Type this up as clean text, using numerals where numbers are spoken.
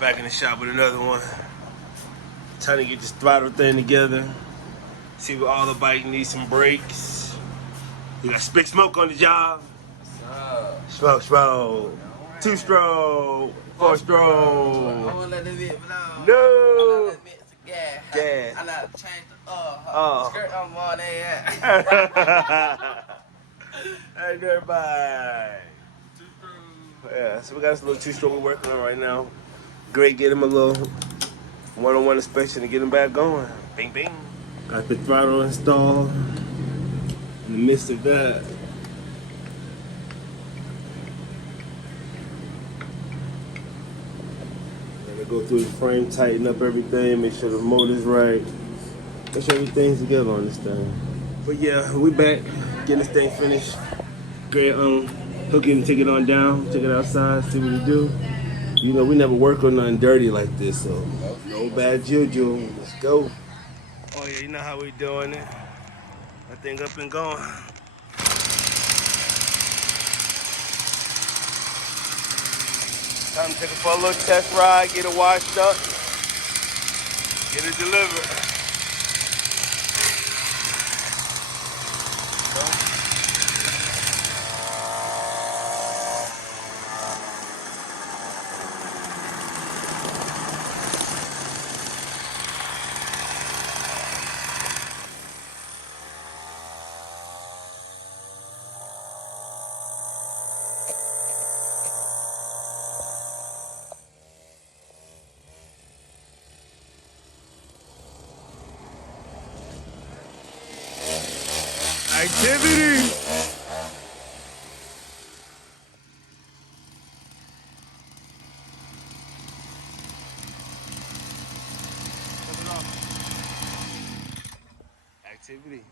Back in the shop with another one. Trying to get this throttle thing together. See what all the bike needs some brakes. You got big smoke on the job. Smoke, smoke. 2-stroke, 4-stroke. I won't let that bit blow. No. I let that bit gas. Gas. I like to change the Oh. skirt on more than Hey, dirtbike. Yeah, so we got this little 2-stroke we're working on right now. Great, get him a little one-on-one inspection to get him back going. Bing, bing. Got the throttle installed. In the midst of that, gotta go through the frame, tighten up everything, make sure the motor's right, make sure everything's together on this thing. But yeah, we back, getting this thing finished. Great, hook it and take it on down, take it outside, see what it do. You know, we never work on nothing dirty like this, so no bad juju. Let's go. Oh yeah, you know how we doing it. That thing up and going. Time to take it for a little test ride, get it washed up, get it delivered. Activity! Activity.